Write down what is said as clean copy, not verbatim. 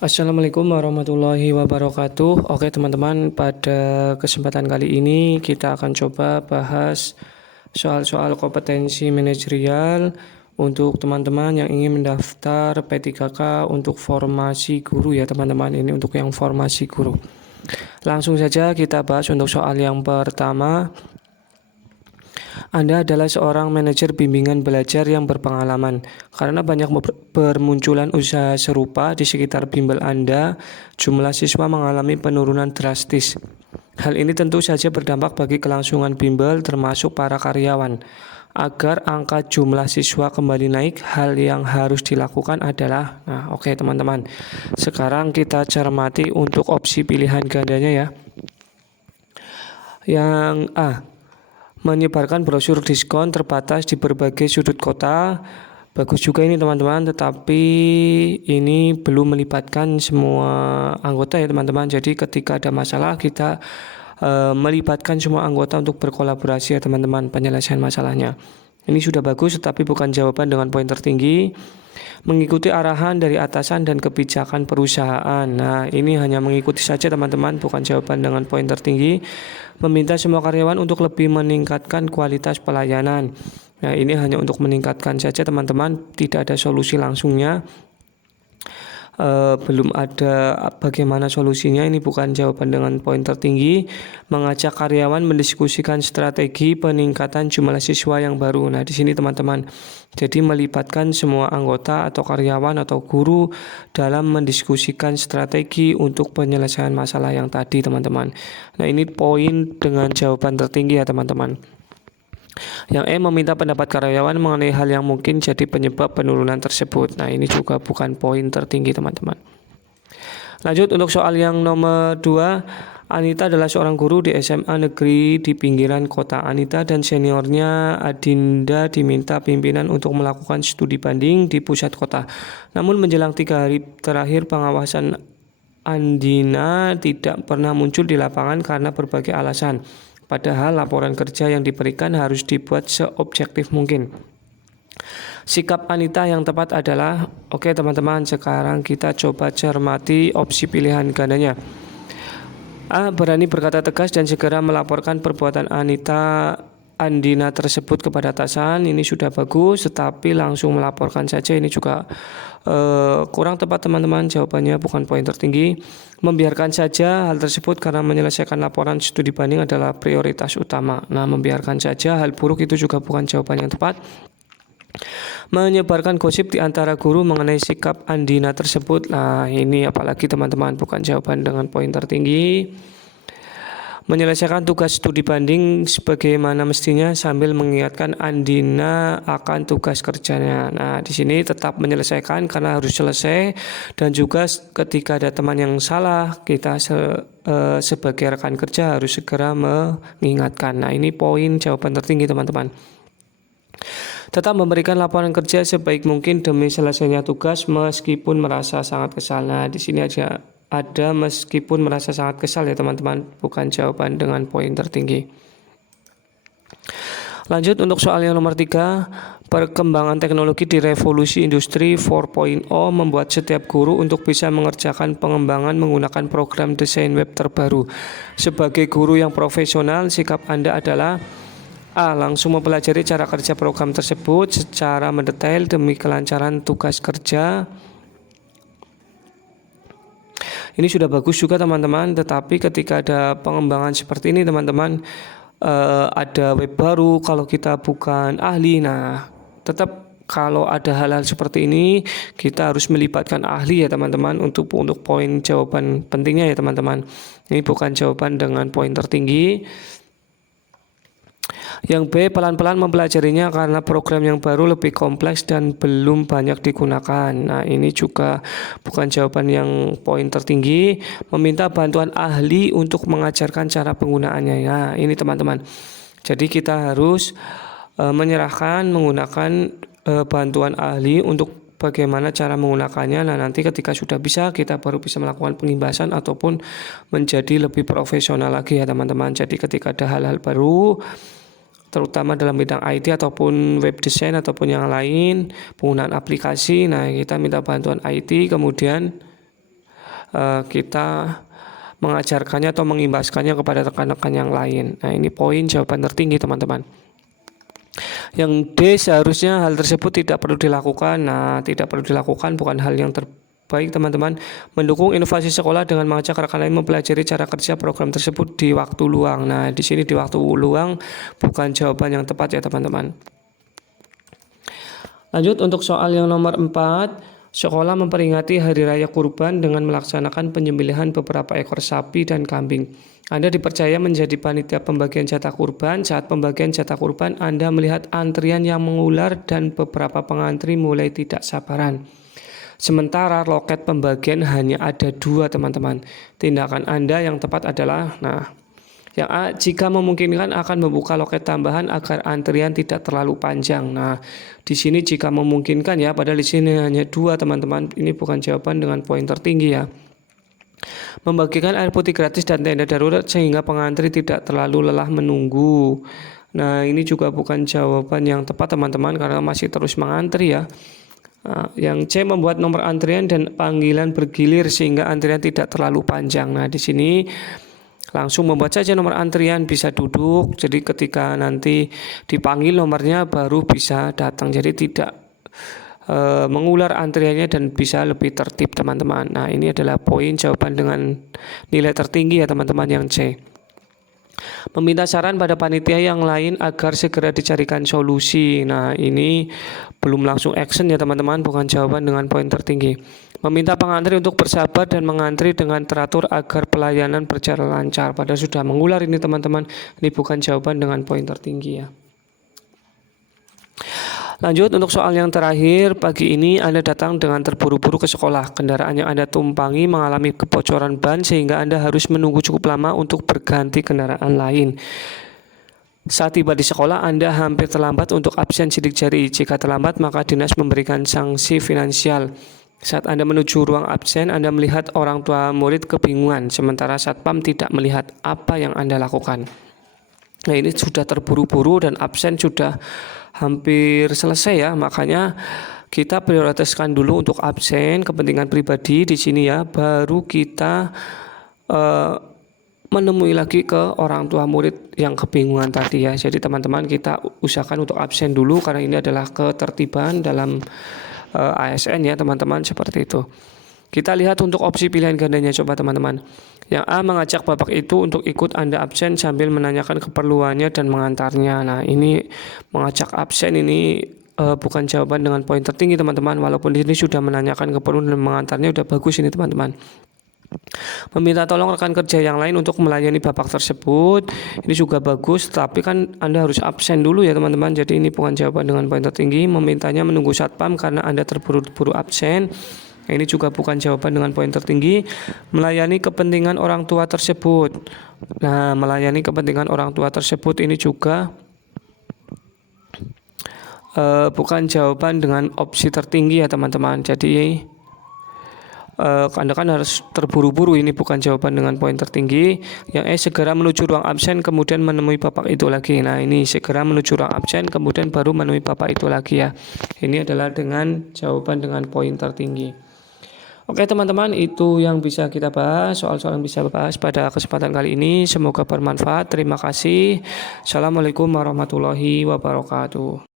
Assalamualaikum warahmatullahi wabarakatuh. Oke teman-teman, pada kesempatan kali ini kita akan coba bahas soal-soal kompetensi manajerial untuk teman-teman yang ingin mendaftar P3K untuk formasi guru ya teman-teman. Ini untuk yang formasi guru. Langsung saja kita bahas untuk soal yang pertama. Anda adalah seorang manajer bimbingan belajar yang berpengalaman. Karena banyak bermunculan usaha serupa di sekitar bimbel Anda, jumlah siswa mengalami penurunan drastis. Hal ini tentu saja berdampak bagi kelangsungan bimbel termasuk para karyawan. Agar angka jumlah siswa kembali naik, hal yang harus dilakukan adalah, oke teman-teman. Sekarang kita cermati untuk opsi pilihan gandanya ya. Yang A, menyebarkan brosur diskon terbatas di berbagai sudut kota. Bagus juga ini teman-teman, tetapi ini belum melibatkan semua anggota ya teman-teman. Jadi ketika ada masalah kita melibatkan semua anggota untuk berkolaborasi ya teman-teman penyelesaian masalahnya. Ini sudah bagus, tetapi bukan jawaban dengan poin tertinggi. Mengikuti arahan dari atasan dan kebijakan perusahaan. Nah, ini hanya mengikuti saja teman-teman, bukan jawaban dengan poin tertinggi. Meminta semua karyawan untuk lebih meningkatkan kualitas pelayanan. Nah, ini hanya untuk meningkatkan saja teman-teman, tidak ada solusi langsungnya. Belum ada bagaimana solusinya, ini bukan jawaban dengan poin tertinggi. Mengajak karyawan mendiskusikan strategi peningkatan jumlah siswa yang baru. Nah, di sini teman-teman, jadi melibatkan semua anggota atau karyawan atau guru dalam mendiskusikan strategi untuk penyelesaian masalah yang tadi teman-teman. Nah, ini poin dengan jawaban tertinggi ya teman-teman. Yang E, meminta pendapat karyawan mengenai hal yang mungkin jadi penyebab penurunan tersebut. Nah, ini juga bukan poin tertinggi teman-teman. Lanjut untuk soal yang nomor 2. Anita adalah seorang guru di SMA negeri di pinggiran kota. Anita dan seniornya Adinda diminta pimpinan untuk melakukan studi banding di pusat kota. Namun menjelang 3 hari terakhir pengawasan Andina tidak pernah muncul di lapangan karena berbagai alasan. Padahal laporan kerja yang diberikan harus dibuat seobjektif mungkin. Sikap Anita yang tepat adalah, oke teman-teman, sekarang kita coba cermati opsi pilihan gandanya. A, berani berkata tegas dan segera melaporkan perbuatan Andina tersebut kepada atasan. Ini sudah bagus, tetapi langsung melaporkan saja ini juga kurang tepat teman-teman. Jawabannya bukan poin tertinggi. Membiarkan saja hal tersebut karena menyelesaikan laporan studi banding adalah prioritas utama. Nah, membiarkan saja hal buruk itu juga bukan jawaban yang tepat. Menyebarkan gosip di antara guru mengenai sikap Andina tersebut. Nah, ini apalagi teman-teman, bukan jawaban dengan poin tertinggi. Menyelesaikan tugas studi banding sebagaimana mestinya sambil mengingatkan Andina akan tugas kerjanya. Nah, di sini tetap menyelesaikan karena harus selesai, dan juga ketika ada teman yang salah, kita sebagai rekan kerja harus segera mengingatkan. Nah, ini poin jawaban tertinggi teman-teman. Tetap memberikan laporan kerja sebaik mungkin demi selesainya tugas meskipun merasa sangat kesal. Nah, di sini ada meskipun merasa sangat kesal ya teman-teman, bukan jawaban dengan poin tertinggi. Lanjut untuk soal yang nomor 3. Perkembangan teknologi di revolusi industri 4.0 membuat setiap guru untuk bisa mengerjakan pengembangan menggunakan program desain web terbaru. Sebagai guru yang profesional, sikap Anda adalah A, langsung mempelajari cara kerja program tersebut secara mendetail demi kelancaran tugas kerja. Ini sudah bagus juga teman-teman, tetapi ketika ada pengembangan seperti ini teman-teman, ada web baru, kalau kita bukan ahli, nah tetap kalau ada hal-hal seperti ini kita harus melibatkan ahli ya teman-teman untuk poin jawaban pentingnya ya teman-teman. Ini bukan jawaban dengan poin tertinggi. Yang B, pelan-pelan mempelajarinya karena program yang baru lebih kompleks dan belum banyak digunakan. Nah, ini juga bukan jawaban yang poin tertinggi. Meminta bantuan ahli untuk mengajarkan cara penggunaannya. Nah, ini teman-teman. Jadi kita harus menyerahkan menggunakan bantuan ahli untuk bagaimana cara menggunakannya. Nah, nanti ketika sudah bisa, kita baru bisa melakukan pengimbasan ataupun menjadi lebih profesional lagi ya teman-teman. Jadi ketika ada hal-hal baru, terutama dalam bidang IT ataupun web design ataupun yang lain, penggunaan aplikasi, nah kita minta bantuan IT, kemudian kita mengajarkannya atau mengimbaskannya kepada rekan-rekan yang lain. Nah, ini poin jawaban tertinggi teman-teman. Yang D, seharusnya hal tersebut tidak perlu dilakukan. Nah, tidak perlu dilakukan bukan hal yang terbaik teman-teman. Mendukung inovasi sekolah dengan mengajak rekan lain mempelajari cara kerja program tersebut di waktu luang. Nah, di sini di waktu luang bukan jawaban yang tepat ya teman-teman. Lanjut untuk soal yang nomor 4. Sekolah memperingati Hari Raya Kurban dengan melaksanakan penyembelihan beberapa ekor sapi dan kambing. Anda dipercaya menjadi panitia pembagian jatah kurban. Saat pembagian jatah kurban, Anda melihat antrian yang mengular dan beberapa pengantri mulai tidak sabaran. Sementara loket pembagian hanya ada 2 teman-teman. Tindakan Anda yang tepat adalah, yang A, jika memungkinkan akan membuka loket tambahan agar antrian tidak terlalu panjang. Nah, di sini jika memungkinkan ya, padahal di sini hanya 2 teman-teman. Ini bukan jawaban dengan poin tertinggi ya. Membagikan air putih gratis dan tenda darurat sehingga pengantri tidak terlalu lelah menunggu. Nah, ini juga bukan jawaban yang tepat teman-teman karena masih terus mengantri ya. Yang C, membuat nomor antrian dan panggilan bergilir sehingga antrian tidak terlalu panjang. Nah, di sini langsung membuat saja nomor antrian, bisa duduk, jadi ketika nanti dipanggil nomornya baru bisa datang, jadi tidak mengular antriannya dan bisa lebih tertib teman-teman. Nah, ini adalah poin jawaban dengan nilai tertinggi ya teman-teman, yang C. Meminta saran pada panitia yang lain agar segera dicarikan solusi. Nah, ini belum langsung action ya teman-teman, bukan jawaban dengan poin tertinggi. Meminta pengantri untuk bersabar dan mengantri dengan teratur agar pelayanan berjalan lancar. Padahal sudah mengular ini teman-teman. Ini bukan jawaban dengan poin tertinggi ya. Lanjut untuk soal yang terakhir, pagi ini Anda datang dengan terburu-buru ke sekolah. Kendaraan yang Anda tumpangi mengalami kebocoran ban sehingga Anda harus menunggu cukup lama untuk berganti kendaraan lain. Saat tiba di sekolah, Anda hampir terlambat untuk absen sidik jari. Jika terlambat, maka dinas memberikan sanksi finansial. Saat Anda menuju ruang absen, Anda melihat orang tua murid kebingungan, sementara satpam tidak melihat apa yang Anda lakukan. Nah, ini sudah terburu-buru dan absen sudah hampir selesai ya, makanya kita prioritaskan dulu untuk absen kepentingan pribadi di sini ya, baru kita menemui lagi ke orang tua murid yang kebingungan tadi ya. Jadi teman-teman kita usahakan untuk absen dulu karena ini adalah ketertiban dalam ASN ya teman-teman, seperti itu. Kita lihat untuk opsi pilihan gandanya, coba teman-teman. Yang A, mengajak bapak itu untuk ikut Anda absen sambil menanyakan keperluannya dan mengantarnya. Nah, ini mengajak absen ini bukan jawaban dengan poin tertinggi teman-teman. Walaupun di sini sudah menanyakan keperluan dan mengantarnya, udah bagus ini teman-teman. Meminta tolong rekan kerja yang lain untuk melayani bapak tersebut, ini juga bagus, tapi kan Anda harus absen dulu ya teman-teman. Jadi ini bukan jawaban dengan poin tertinggi. Memintanya menunggu satpam karena Anda terburu-buru absen, ini juga bukan jawaban dengan poin tertinggi. Melayani kepentingan orang tua tersebut. Nah, melayani kepentingan orang tua tersebut ini juga bukan jawaban dengan opsi tertinggi ya teman-teman. Jadi Anda kan harus terburu-buru, ini bukan jawaban dengan poin tertinggi. Yang E, segera menuju ruang absen kemudian menemui bapak itu lagi. Nah, ini segera menuju ruang absen kemudian baru menemui bapak itu lagi ya. Ini adalah dengan jawaban dengan poin tertinggi. Oke teman-teman, itu yang bisa kita bahas, soal-soal yang bisa bahas pada kesempatan kali ini. Semoga bermanfaat. Terima kasih. Assalamualaikum warahmatullahi wabarakatuh.